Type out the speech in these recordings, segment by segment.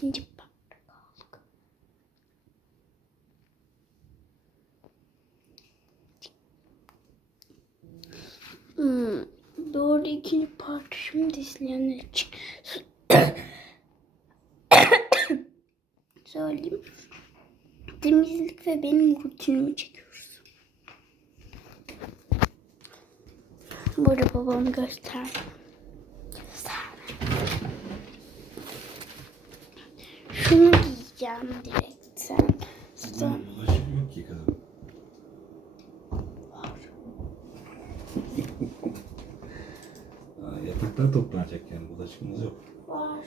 ikinci part kaldık. Hmm, doğru ikinci part şimdi izleyenler için söyleyeyim. Temizlik ve benim rutinimi çekiyoruz. Burada göster. Göster. Şunu giyeceğim direkt sen. Sen. Bulaşık yok ki kızım. Aa, yataklar toplanacak yani bulaşıkımız yok. Var.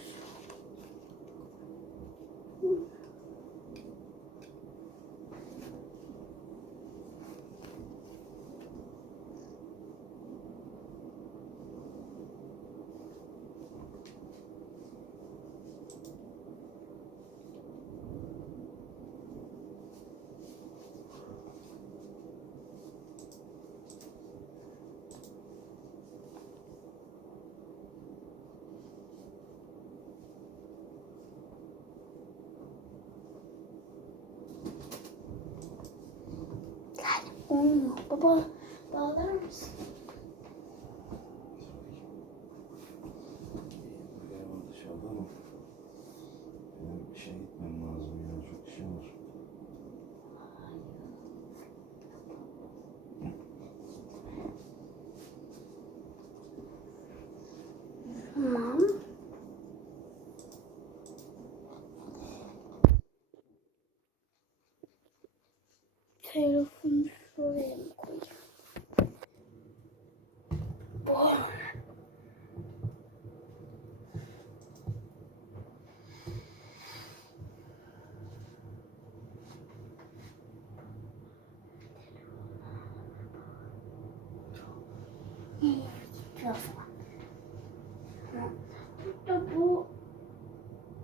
Olmuyor. Baba bağlar mısın? Benim şuraya mı. Biraz Burada bu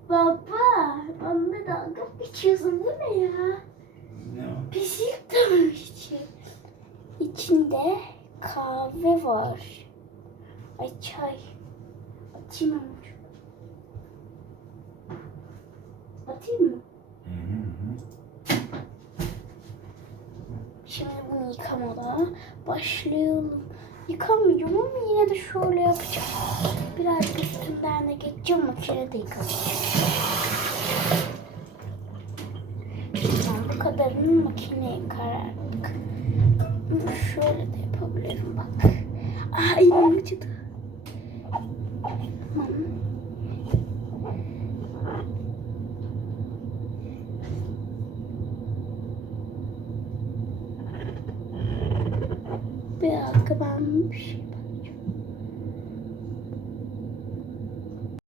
Baba, benimle dalga geçiyorsun? Bu ne ya? Ne o? Pis yıktamış İçinde kahve var. Ay çay. Atayım mı? Atayım mı? Hı hı. Şimdi bunu yıkamadan başlayalım. Yıkamayacağım ama yine de şöyle yapacağım. Birazcık üstünden de geçeceğim makinede yıkamayacağım. Tamam bu kadarını makineye karardık. Şöyle de yapabilirim bak. Ay elim acıdı. Bir dakika ben bir şey